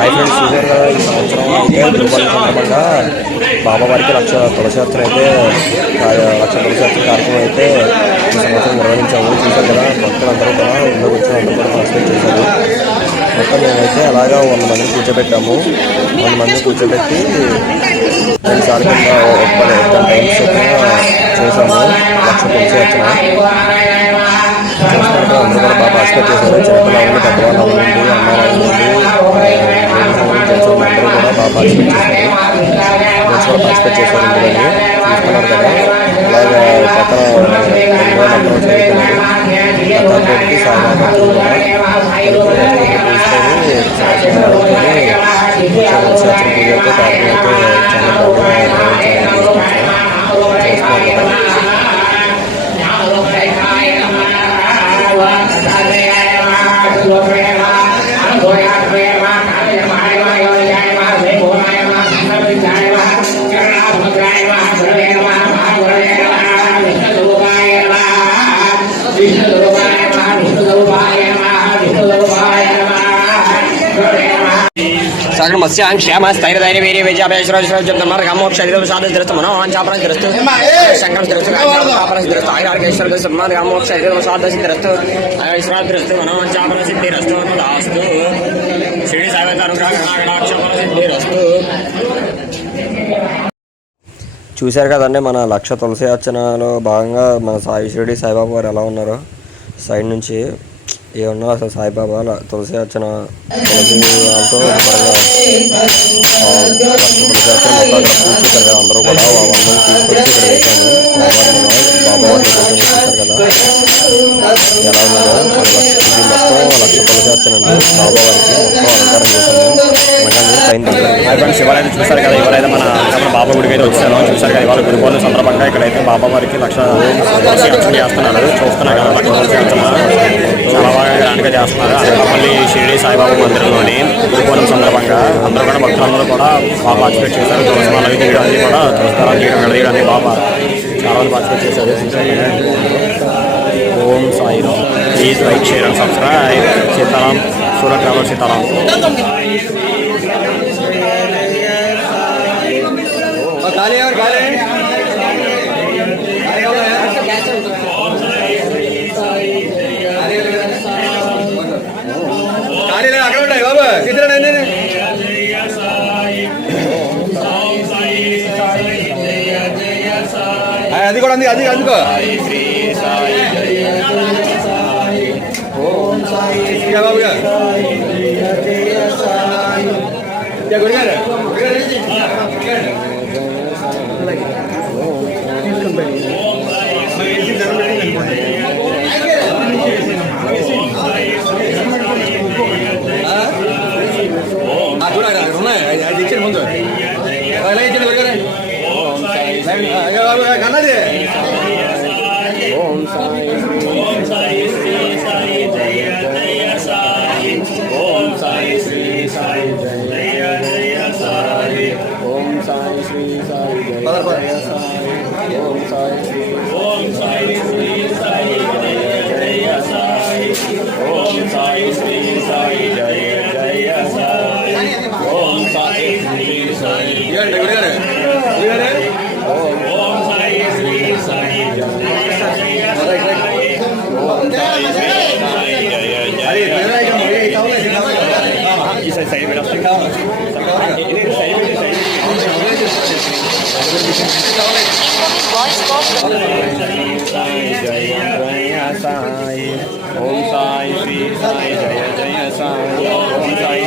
Hi friends, చూసారు కదా ఈ సంవత్సరం అయితే తిరుపతి సందర్భంగా బాబావారికి లక్ష తులసియాత్ర అయితే లక్ష తులసియాత్ర కార్యక్రమం అయితే ఈ సంవత్సరం నిర్వహించాము. చూసారు కదా భక్తులందరూ కూడా ఇంట్లోకి వచ్చిన అందరూ కూడా పార్టిసిపేట్ చేశారు. మొత్తం మేమైతే అలాగా 100 మందిని కూర్చోబెట్టాము. 100 మందిని కూర్చోబెట్టి 2 సార్లు కింద 10 టైమ్స్ చేసాము లక్ష తులసియాత్ర. చూసినట్టు అందరూ కూడా బాగా పార్టిసిపేట్ చేశారు. చిన్నపిల్లలు పెద్దవాళ్ళు అవ్వండి, అమ్మాయిలు అవ్వండి, అందరూ కూడా బాగా పార్టిసిపేట్ చేశారు. ఫ్రెండ్స్ కూడా పార్టిసిపేట్ చేశారు. ఇందులోని చూస్తున్నారు కదా అలాగే పక్కన అందరూ చదువుతున్నారు. దత్తాత్రేయుడికి సాయిబాబాకి కూడా తీసుకొని శాస్త్ర పూజ అయితే కార్యక్రమం అయితే చాలా బాగా చేస్తున్నారు కదా. मत्स्यां क्षेम स्थैर्यधैर्य वीर्य विजयाभ्यश्रोमोक्षरस्तु मनोवांचापरस्तु शंकरस्तु कांचापरस्तु आयुर्गेश्वरस्तु मध्यामोक्षरस्तु आयुष्राद्रस्तु मनोवांचापरसिद्धिरस्तु तदास्तु श्री साईबाबानुग्रहकटाक्षफलसिद्धिरस्तु. చూశారు కదండి మన లక్ష తులసి అర్చనలో భాగంగా మన షిరిడి సాయిబాబా వారు ఎలా ఉన్నారో సైడ్ నుంచి ఏమన్నా అసలు సాయిబాబా తులసి అర్చన తులసి వాళ్ళతో పరంగా లక్ష తులసి అర్చన మొత్తం అక్కడ కూర్చుంటారు కదా అందరూ కూడా వాళ్ళని తీసుకొచ్చి ఇక్కడ వేసాము. బాబావారిని కోసం చూశారు కదా ఎలా ఉన్నారో ఇది మొత్తం లక్ష తులసి అర్చన అండి. బాబావారికి మొత్తం అలంకారం చేశాము. పైన శివాలయం చూశారు కదా. ఇవాళ మన బాబా గుడికి అయితే వచ్చాను. చూశారు కదా ఇవాళ గురుపౌర్ణమి సందర్భంగా ఇక్కడైతే బాబావారికి లక్ష తులసి అర్చన చేస్తున్నారు. చూస్తున్నారు కదా లక్ష తులసి అర్చన చాలా బాగా గ్రాండ్గా చేస్తున్నారు. మళ్ళీ షిరిడి సాయిబాబా మందిరంలోని గురుపౌర్ణమి సందర్భంగా అందరూ కూడా భక్తులందరూ కూడా బాగా పార్టిసిపేట్ చేశారు. తులసిమాలవి తీయడం అన్నీ కూడా తులసిమాల తీయడం విడదీయడం అన్నీ బాగా చాలా మంది పార్టిసిపేట్ చేశారు. ఓం Sairam. Please like, share and subscribe. Sitaram, Surat travel Sitaram. అది కూడా అందుకో చూడాలి ఉన్నాయి అది ఇచ్చిన ముందు ఎలా ఇచ్చిన కన్నది. ఓం సాయి ఓం సాయి శ్రీ సాయి జయ జయ సాయి. ఓం సాయి శ్రీ సాయి జయ జయ సాయి. ఓం సాయి శ్రీ సాయి జయ జయ సాయి. ఓం సాయి శ్రీ సాయి జయ జయ సాయి. ఓం సాయి శ్రీ సాయి జయ జయ సాయి. ఓం సాయి శ్రీ సాయి ఓం సాయి శ్రీ సాయి జయ జయ సాయి. ఓం సాయి శ్రీ సాయి జయ జయ సాయి. ఓం సాయి శ్రీ సాయి జయ జయ సాయి. ఓం సాయి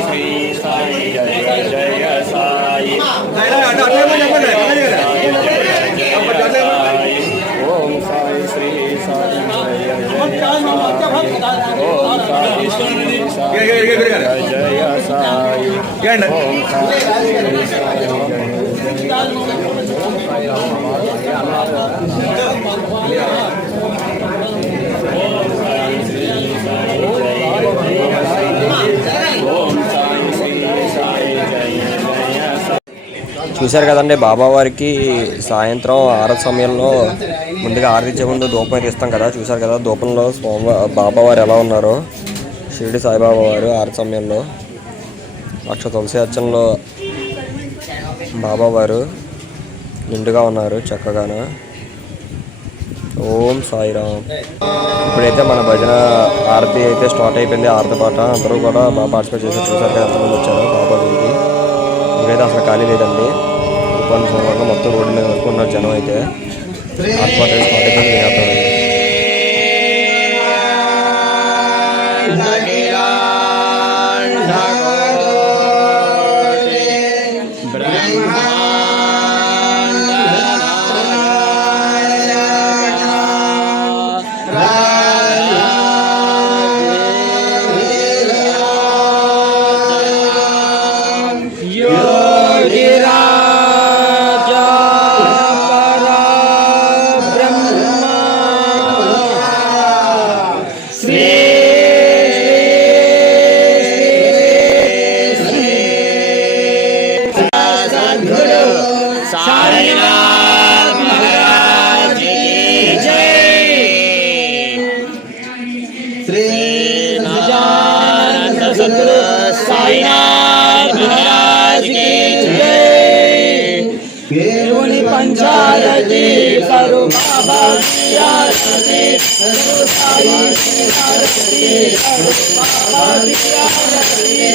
శ్రీ సాయి జయ జయ సాయి. ఓం సాయి శ్రీ సాయి జయ ఓం సాయి శ్రీ సాయి జయ సాయి. ఓం సాయి చూశారు కదండి బాబావారికి సాయంత్రం ఆరతి సమయంలో ముందుగా ఆరతి ఇచ్చే ముందు ధూపం అయితే ఇస్తాం కదా. చూశారు కదా ధూపంలో బాబావారు ఎలా ఉన్నారో. షిరిడి సాయిబాబా వారు ఆరతి సమయంలో లక్ష తులసి అర్చనలో బాబా వారు నిండుగా ఉన్నారు చక్కగాను. ఓం సాయిరామ్. ఇప్పుడైతే మన భజన ఆరతి అయితే స్టార్ట్ అయిపోయింది. ఆరతి పాట అందరూ కూడా బాగా పార్టిసిపేట్ చేశారు. చూసారు కదా ఎంతమంది వచ్చారు బాబా గురికి. ఇప్పుడైతే అసలు ఖాళీ లేదండి. రూపాయల సందర్భంగా మొత్తం రోడ్డు మీద వరకు ఉన్నారు జనం. అయితే ఆరతి పాట స్టార్ట్ అయిపోయింది. వినేద్దాం. पंचायती करो बाबा की आरती करो साई की आरती करो बाबा की आरती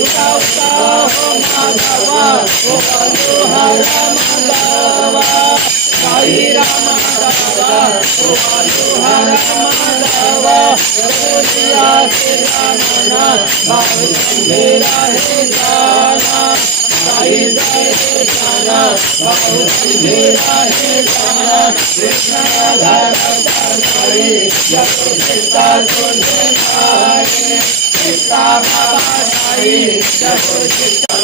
उठा उठा हो माधवा ओ मनोहर माधवा साई राम माधवा ओ मनोहर माधवा दिया के जाना बाबू मेरा है जाना साई जय जाना बाबू मेरा है जाना कृष्ण राधा साई जब कृष्णा तुझे पाए कृष्णा बाबा साई जब कृष्णा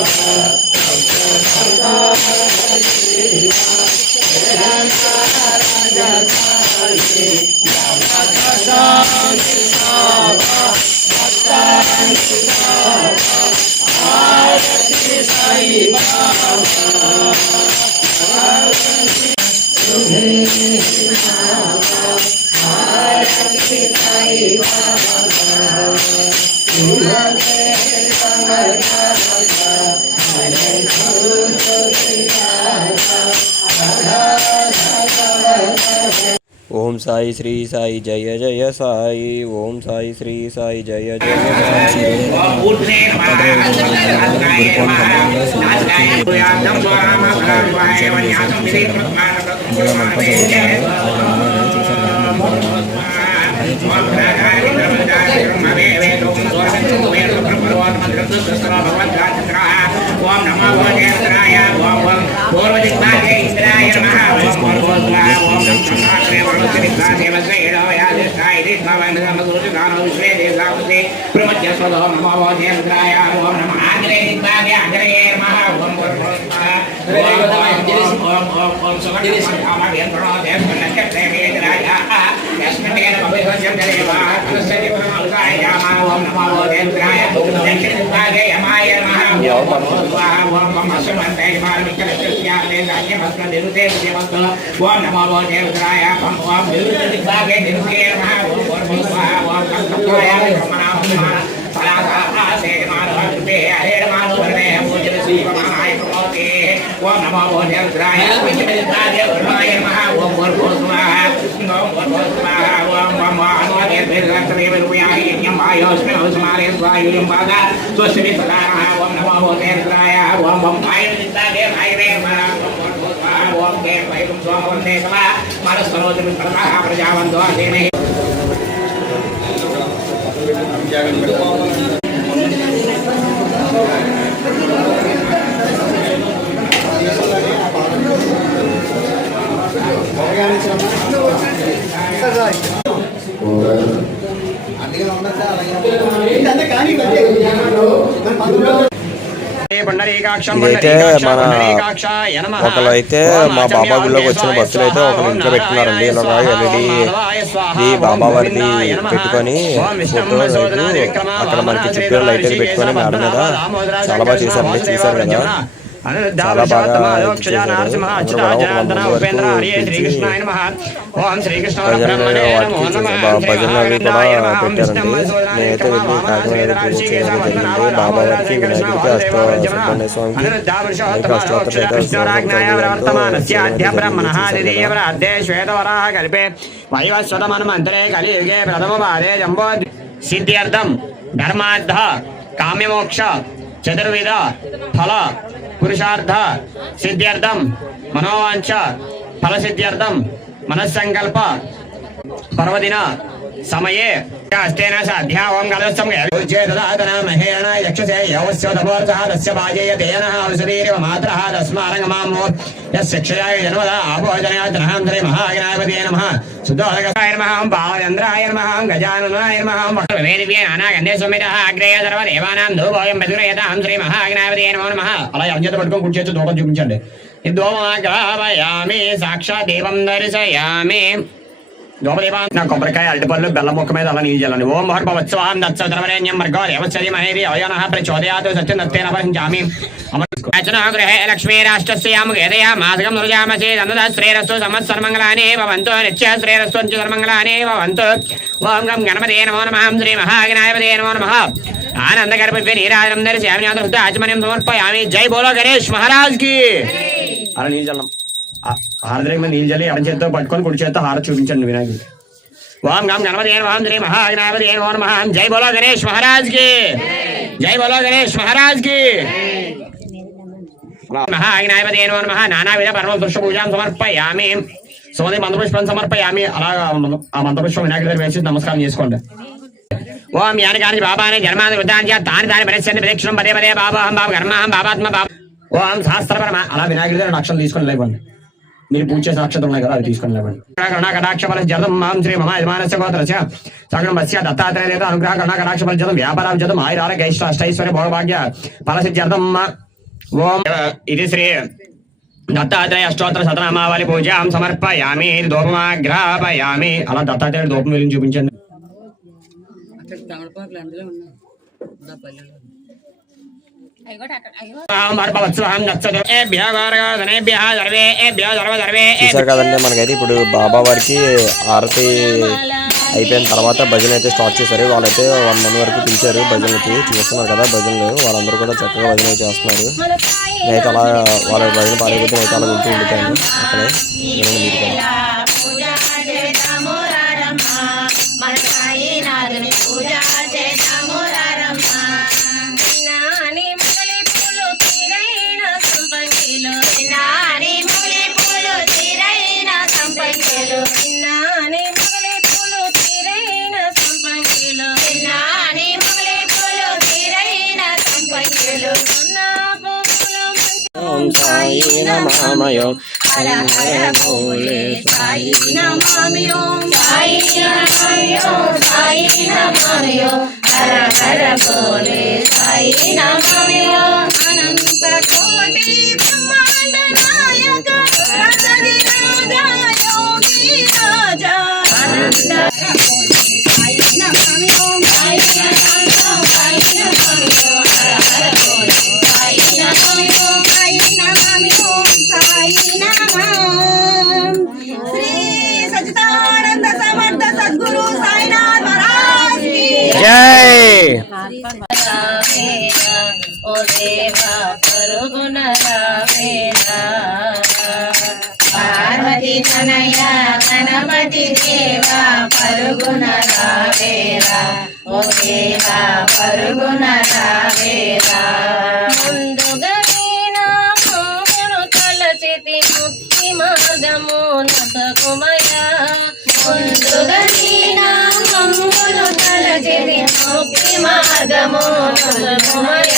ఓం సాయి శ్రీ సాయి జయ జయ సాయి. ఓం సాయి శ్రీ సాయి జయ జయ సాయి. ఓం నమో భగవతే ఓం పూర్వదిక్పాదే ఇంద్రాయ నమః ఓం ఇదైతే మన ఒకళ్ళు అయితే మా బాబా గుడిలోకి వచ్చిన భక్తులు అయితే ఒకరు ఇంట్లో పెట్టుకున్నారండి. ఇలాగా ఎల్ఈడి బాబా వారిది పెట్టుకొని ఫోటో అక్కడ మనకి చుట్టూ లైట్ పెట్టుకొని మేడ మీద చాలా బాగా చేశారండి. చూసారు కదా చాలా బాగా భజనలు అవి కూడా పెట్టారండి. నేనైతే వెళ్ళి కాకినాడ పూజ చేయడం జరిగింది. బాబా వారికి, వినాయకుడికి, సుబ్రహ్మణ్య స్వామికి సిద్ధ్యర్థం ధర్మార్థ కామ్యమోక్ష చతుర్విధ ఫల పురుషార్థ సిద్ధ్యర్థం మనోవాంఛ ఫల సిద్ధ్యర్థం మనస్సంకల్ప పర్వదిన సమయే హస్తేన సాధ్యా ఓం గలస్థం చేతదాతన మహేరణ యక్షసే యవస్యోదమోర్చః తస్య బాజేయతేన ఔషధీరివ మాత్రః తస్మారంగమామో యస్యక్షయాయ జన్మద ఆపోజనయాతనహంధరి మహాగణాధిపతయే నమః శుద్ధోదకాయ నమః భావచంద్రాయ నమః గజాననాయ నమః వేదివ్యే నానాగంధే సుమితః అగ్రేయ సర్వదేవానాం ధూపోయం బదురయతాం శ్రీ మహాగణాధిపతయే నమో నమః. అలా అంజత పట్టుకొని కుడి చేతి దూపం చూపించండి. ఈ దూపమాగ్రహయామి సాక్షాత్ దీపం దర్శయామి. నా కొబ్బరికాయ అరటిపళ్ళు బెల్లం ముక్క మీద అలా నీళ్ళు చల్లండి. ఓం మహర్భవత్స్వాం దత్సవరేణ్యం మర్గో దేవశ్చర్య మహేరి అవయనః ప్రచోదయాత్ సత్యం దత్తేన వహించామి. గృహే లక్ష్మీ రాష్ట్రస్యాముకేదయా మాసకం నుర్జామసి దందద శ్రేరస్సు సంవత్సరమంగళాని భవంతు నిత్య శ్రేరస్సు సర్వమంగళాని భవంతు. ఓం గం గణపతే నమో నమః శ్రీ మహాగణాధిపతయే నమో నమః. ఆనంద గర్భే నీరాజనం దర్శయామి ఆచమన్యం సమర్పయామి. జై బోలో గణేష్ మహారాజ్ కి. అలా నీళ్ళు చల్లం. హారతి మీద నీళ్ళు చల్లి ఎడం చేత్తో పట్టుకొని కుడి చేత్తో హారతి చూపించండి వినాయకుడికి. ఓం గం గణపతి ఓం శ్రీ మహాగణాధిపతయే నమో నమః. జై బోలో గణేష్ మహారాజ్ కి. జై బోలో గణేష్ మహారాజ్ కి. మహాగణాధిపతయే నమో నమః. నానావిధ పరమ పురుష పూజాం సమర్పయామి. సోది మంత్రపుష్పం సమర్పయామి. అలా ఆ మంత్రపుష్పం వినాయకుడి దగ్గర వేసి నమస్కారం చేసుకోండి. ఓం యాని కాని బాబాని జన్మాది వృద్ధాంచ తాని తాని పరిశ్యంతి ప్రదక్షిణం పదే పదే బాబాహం బాబు కర్మహం బాబాత్మ బాబా. ఓం శాస్త్రపరమ. అలా వినాయకుడి దగ్గర అక్షరం తీసుకొని లేవండి. మీరు పూజ చేసే అక్షతలు ఉన్నాయి కదా అవి తీసుకొని లేవండి. కటాక్ష ఫల జతం మాం శ్రీ మమ యజమానస్య గోత్రస్య సకలం వస్య దత్తాత్రేయ అనుగ్రహ కటాక్ష ఫల జతం వ్యాపారం జతం ఆయురారోగ్య అష్టైశ్వర్య భోగభాగ్య ఫల సిద్ధ్యర్థం. ఓం ఇది శ్రీ దత్తాత్రేయ అష్టోత్తర శతనామావళి పూజాం సమర్పయామి. దూపమాగ్రహయామి. అలా దత్తాత్రేయుడు దూపం వెళ్ళి చూపించండి. చూసారు కదండి. మనకైతే ఇప్పుడు బాబా వారికి ఆరతి అయిపోయిన తర్వాత భజన అయితే స్టార్ట్ చేశారు. వాళ్ళైతే 1 మంది వరకు పిలిచారు భజనకి. చూస్తున్నారు కదా భజనలు. వాళ్ళందరూ కూడా చక్కగా భజన చేస్తున్నారు. నేనైతే అలా వాళ్ళ భజన పాడైపోతే అయితే అలా వింటూ ఉండిపోయాను అక్కడే. మీరు సాయి నమామయో హర హర భోలే సాయి నమామయో సాయి నమామయో సాయి నమామయో హర హర భోలే సాయి నమామయో అనంత కోటి బ్రహ్మాండ నాయక రసది రాజా యోగి రాజా అనంత కోటి సాయి నమామయో సాయి నమామయో సాయి నమామయో హర హర భోలే సాయి నమామయో శ్రీ సచిదానంద సమర్థ సద్గురు సాయినాథ్ మహారాజ్ కి జై. ఓ దేవా పరుగున రావేనా పార్వతి తనయ గణపతి దేవా పరుగున రావేరా. ఓ దేవా పరుగున రావేరా. ముందుగా ముక్తి మార్గము నసకుమయ ముందుగా నీ నామమును తలచితి ముక్తి మార్గము నసకుమయ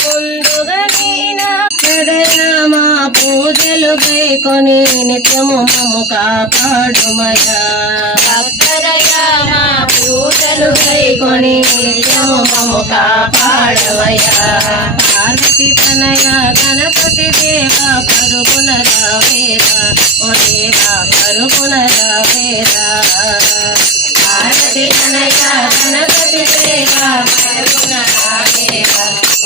ముందుగా నీ నామ పూజలు గైకొని నిత్యము మము కాపాడుమయ భక్తరయామ పూజలు గైకొని నిత్యము మము కాపాడుమయ. పార్వతి తనయ గణపతి దేవా పరుగున రావేరా. ఓ దేవా పరుగున రావేరా. పార్వతి తనయ గణపతి దేవా పరుగున రావేరా. ఓ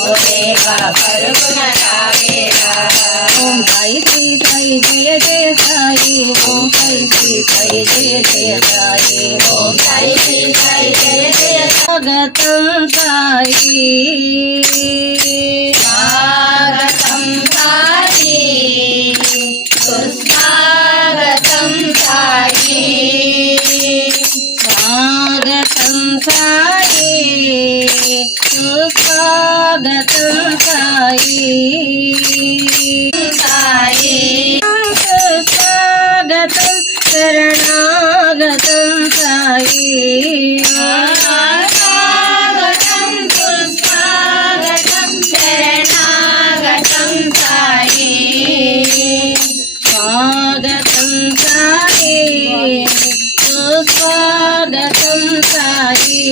ఓం సాయి శ్రీ సాయి జయ జయ సాయి ఓం సాయి శ్రీ సాయి జయ జయ సాయి ఓం సాయి శ్రీ సాయి జయ జయ స్వాగతం సాయి స్వాగతం సాయి సుస్వాగతం సాయి స్వాగతం సాయి సుస్వాగతం సాయి సాయి సుస్వాగతం శరణాగతం సాయి స్వాగతం సుస్వాగతం శరణాగతం సాయి స్వాగతం సాయి సుస్వాగతం సాయి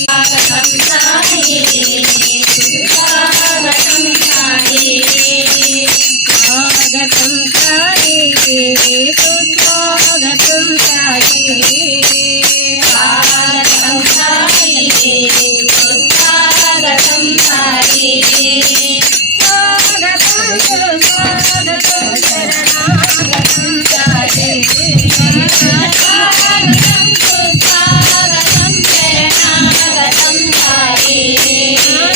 స్వాగతం సాయి సుస్వాగతం సాయి స్వాగతం సాయి సుస్వాగతం సాయి స్వాగతం సాయి సుస్వాగతం సాయి స్వాగతం సుస్వాగతం శరణాగతం సాయి స్వాగతం సుస్వాగతం శరణాగతం సాయి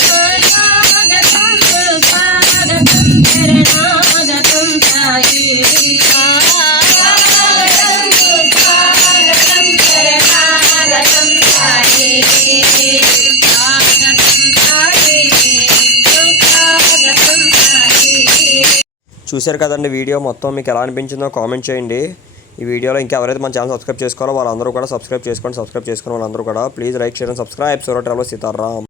స్వాగతం సుస్వాగతం శరణాగతం సాయి స్వాగతం సుస్వాగతం శరణాగతం సాయి స్వాగతం సాయి సుస్వాగతం సాయి. చూశారు కదండి వీడియో మొత్తం మీకు ఎలా అనిపించిందో కామెంట్ చేయండి. ఈ వీడియోలో ఇంకా ఎవరైతే మన ఛానల్ సబ్స్క్రైబ్ చేసుకోవాలో వాళ్ళందరూ కూడా సబ్స్క్రైబ్ చేసుకుని వాళ్ళందరూ కూడా please like share and subscribe. Surat travellers Sitaram.